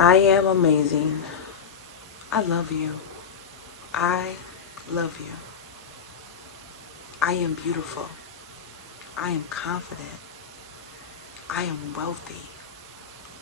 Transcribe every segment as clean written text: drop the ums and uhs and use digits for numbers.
I am amazing. I love you. I love you. I am beautiful. I am confident. I am wealthy.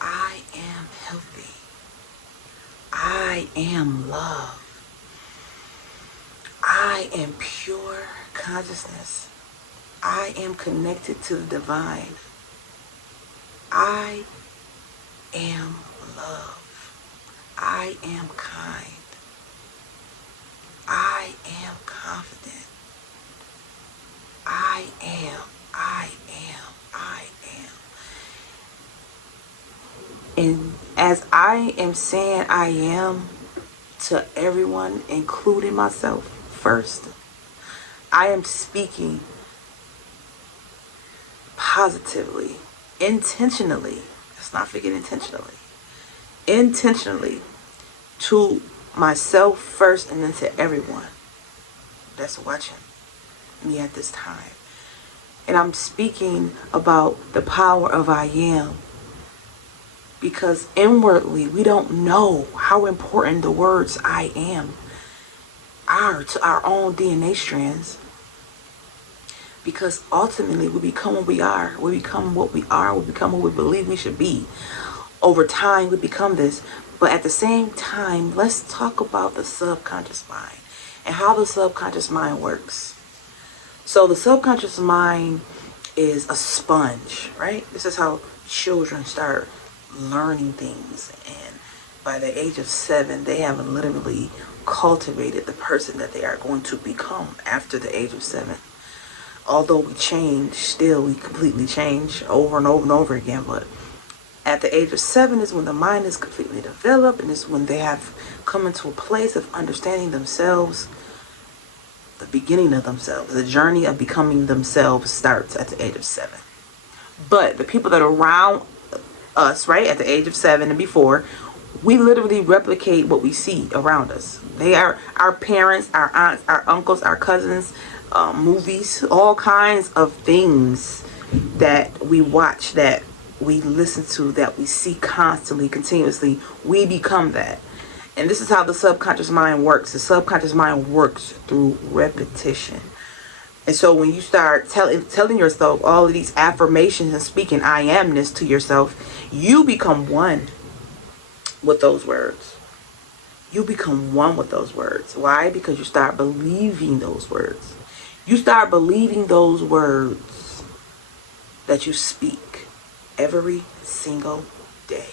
I am healthy. I am love. I am pure consciousness. I am connected to the divine. I am love. I am kind. I am confident. I am. And as I am saying I am to everyone, including myself first, I am speaking positively, intentionally. Let's not forget intentionally. Intentionally to myself first and then to everyone that's watching me at this time. And I'm speaking about the power of I am, because inwardly we don't know how important the words I am are to our own DNA strands. Because ultimately we become what we are. We become what we are. We become what we believe we should be. Over time we become this. But at the same time, let's talk about the subconscious mind and how the subconscious mind works. So the subconscious mind is a sponge, right? This is how children start learning things, and by the age of 7 they have literally cultivated the person that they are going to become after the age of 7. Although we change, still we completely change over and over and over again. But at the age of 7 is when the mind is completely developed, and is when they have come into a place of understanding themselves. The beginning of themselves, the journey of becoming themselves starts at the age of 7. But the people that are around us, right, at the age of 7 and before, we literally replicate what we see around us. They are our parents, our aunts, our uncles, our cousins, movies, all kinds of things that we watch, that we listen to, that we see constantly, continuously. We become that. And this is how the subconscious mind works. The subconscious mind works through repetition. And so when you start telling yourself all of these affirmations and speaking I amness to yourself, you become one with those words. You become one with those words. Why? Because you start believing those words. You start believing those words that you speak every single day.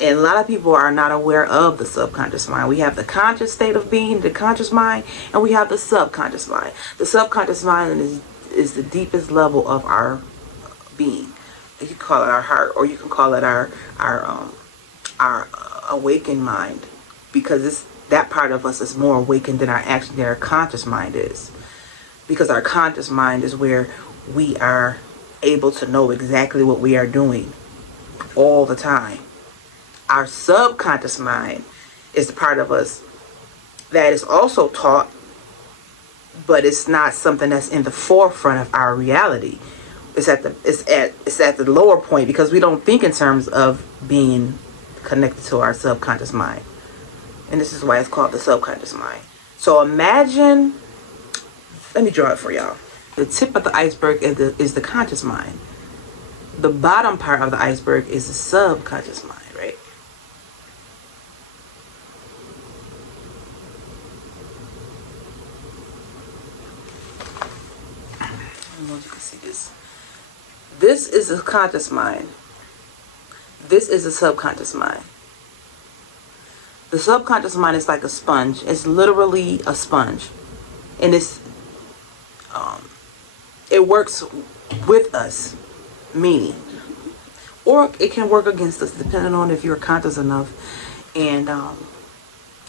And a lot of people are not aware of the subconscious mind. We have the conscious state of being, the conscious mind, and we have the subconscious mind. The subconscious mind is the deepest level of our being. You can call it our heart, or you can call it our awakened mind, because that part of us is more awakened than our conscious mind is. Because our conscious mind is where we are able to know exactly what we are doing all the time. Our subconscious mind is the part of us that is also taught, but it's not something that's in the forefront of our reality. It's at the lower point, because we don't think in terms of being connected to our subconscious mind. And this is why it's called the subconscious mind. So imagine, let me draw it for y'all. The tip of the iceberg is the conscious mind. The bottom part of the iceberg is the subconscious mind, right? I don't know if you can see this. This is the conscious mind. This is the subconscious mind. The subconscious mind is like a sponge. It's literally a sponge. And it works with us, meaning, or it can work against us, depending on if you're conscious enough and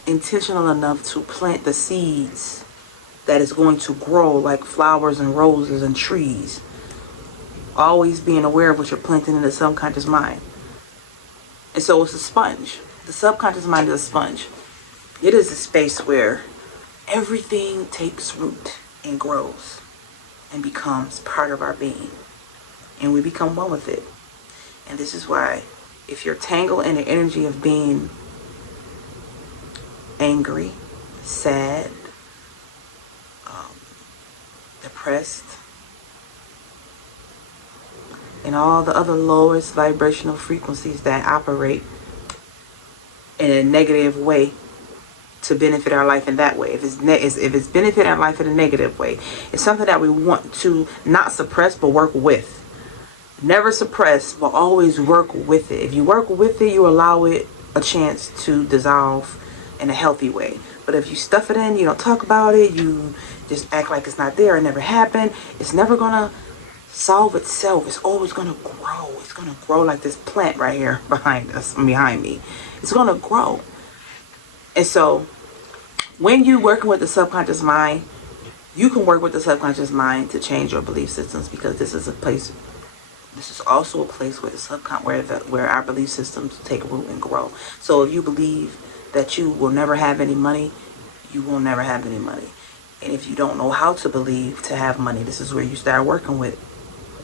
intentional enough to plant the seeds that is going to grow like flowers and roses and trees. Always being aware of what you're planting in the subconscious mind. And so it's a sponge. The subconscious mind is a sponge. It is a space where everything takes root and grows and becomes part of our being. And we become one with it. And this is why If you're tangled in the energy of being angry, sad, depressed, and all the other lowest vibrational frequencies that operate in a negative way to benefit our life in that way. If it's benefit our life in a negative way, it's something that we want to not suppress but work with. Never suppress, but always work with it. If you work with it, you allow it a chance to dissolve in a healthy way. But if you stuff it in, you don't talk about it, you just act like it's not there, it never happened, it's never gonna solve itself. It's always gonna grow. It's gonna grow like this plant right here behind me. It's gonna grow. And so when you working with the subconscious mind, you can work with the subconscious mind to change your belief systems, because this is also a place where where our belief systems take root and grow. So if you believe that you will never have any money, you will never have any money. And if you don't know how to believe to have money, this is where you start working with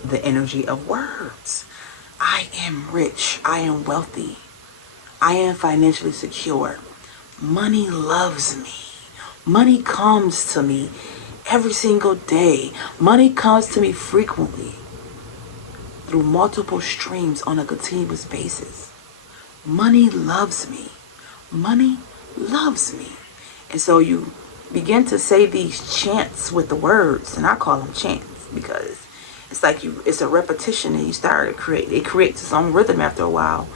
the energy of words. I am rich. I am wealthy. I am financially secure. Money loves me. Money comes to me every single day. Money comes to me frequently through multiple streams on a continuous basis. Money loves me. Money loves me. And so you begin to say these chants with the words, and I call them chants because it's like it's a repetition, and you start to create. It creates its own rhythm after a while.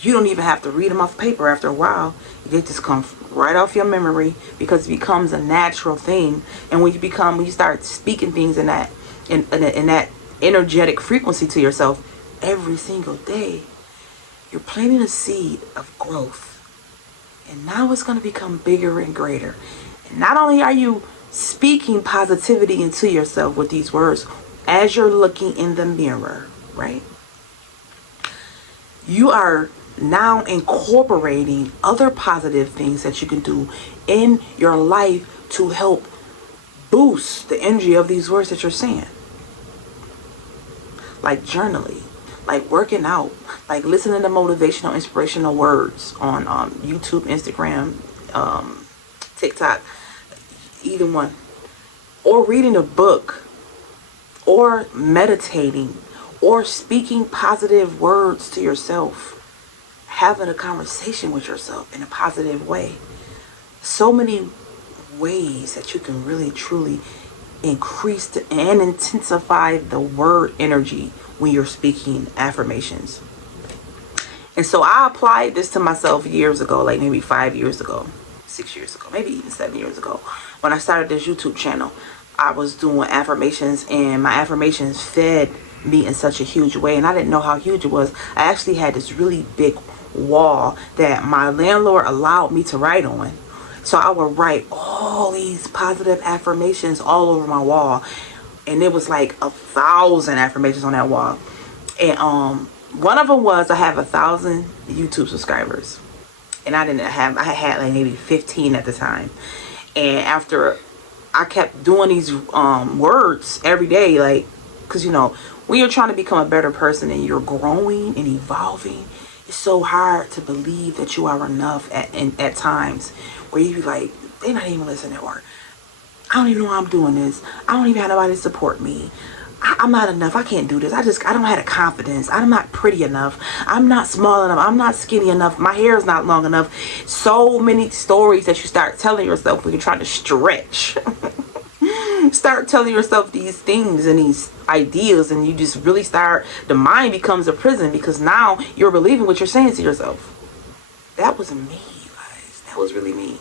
You don't even have to read them off paper after a while. They just come right off your memory, because it becomes a natural thing. And when you start speaking things in that energetic frequency to yourself every single day, you're planting a seed of growth. And now it's going to become bigger and greater. And not only are you speaking positivity into yourself with these words as you're looking in the mirror, right? You are now incorporating other positive things that you can do in your life to help boost the energy of these words that you're saying. Like journaling, like working out, like listening to motivational, inspirational words on YouTube, Instagram, TikTok, either one. Or reading a book, or meditating, or speaking positive words to yourself. Having a conversation with yourself in a positive way. So many ways that you can really truly increase and intensify the word energy when you're speaking affirmations. And so I applied this to myself years ago, like maybe 5 years ago, 6 years ago, maybe even 7 years ago. When I started this YouTube channel, I was doing affirmations, and my affirmations fed me in such a huge way, and I didn't know how huge it was. I actually had this really big wall that my landlord allowed me to write on. So I would write all these positive affirmations all over my wall, and it was like 1,000 affirmations on that wall. And one of them was, I have 1,000 YouTube subscribers, and I had like maybe 15 at the time. And after I kept doing these words every day, like, because when you're trying to become a better person and you're growing and evolving, it's so hard to believe that you are enough at times where you be like, they're not even listening, or I don't even know why I'm doing this. I don't even have nobody to support me. I'm not enough. I can't do this. I don't have the confidence. I'm not pretty enough. I'm not small enough. I'm not skinny enough. My hair is not long enough. So many stories that you start telling yourself when you're trying to stretch. Start telling yourself these things and these ideas, and you just really the mind becomes a prison, because now you're believing what you're saying to yourself. That was me, guys. That was really me.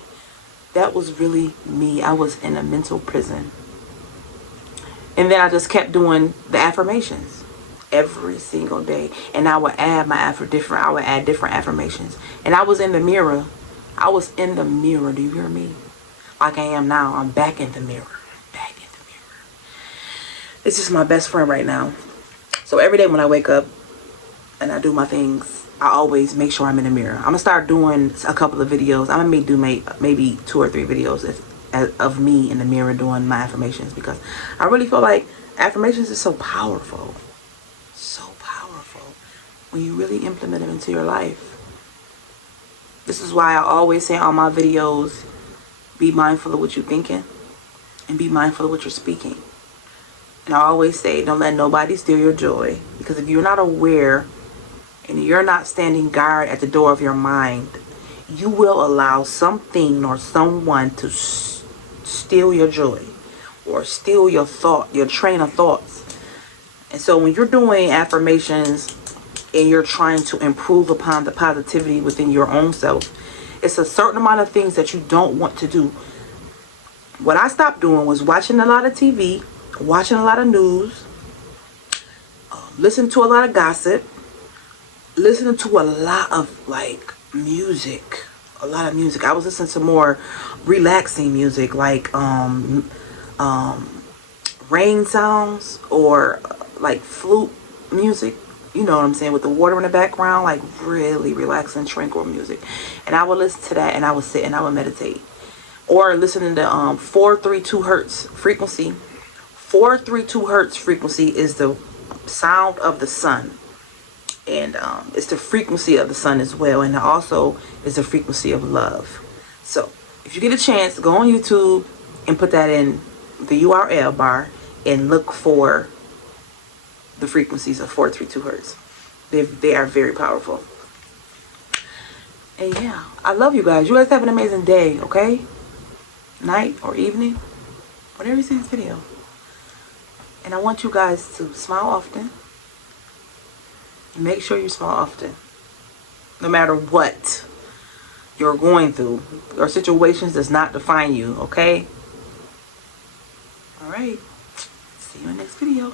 That was really me. I was in a mental prison. And then I just kept doing the affirmations every single day. And I would add different affirmations. And I was in the mirror. I was in the mirror. Do you hear me? Like I am now. I'm back in the mirror. This is my best friend right now. So every day when I wake up and I do my things, I always make sure I'm in the mirror. I'm going to start doing a couple of videos. I'm going to do maybe 2 or 3 videos of me in the mirror doing my affirmations, because I really feel like affirmations is so powerful. So powerful. when you really implement them into your life. This is why I always say in all my videos, be mindful of what you're thinking and be mindful of what you're speaking. And I always say, don't let nobody steal your joy. Because if you're not aware and you're not standing guard at the door of your mind, you will allow something or someone to steal your joy or steal your thought, your train of thoughts. And so when you're doing affirmations and you're trying to improve upon the positivity within your own self, it's a certain amount of things that you don't want to do. What I stopped doing was watching a lot of TV, watching a lot of news, listening to a lot of gossip, listening to a lot of like music, a lot of music. I was listening to more relaxing music, like rain sounds or like flute music, you know what I'm saying, with the water in the background, like really relaxing, tranquil music. And I would listen to that and I would sit and I would meditate. Or listening to 432 hertz frequency. 432 hertz frequency is the sound of the sun. And it's the frequency of the sun as well. And it also is the frequency of love. So if you get a chance, go on YouTube and put that in the URL bar and look for the frequencies of 432 hertz. They are very powerful. And yeah, I love you guys. You guys have an amazing day, okay? Night or evening, whenever you see this video. And I want you guys to smile often. Make sure you smile often. No matter what you're going through, your situations does not define you, okay? All right. See you in the next video.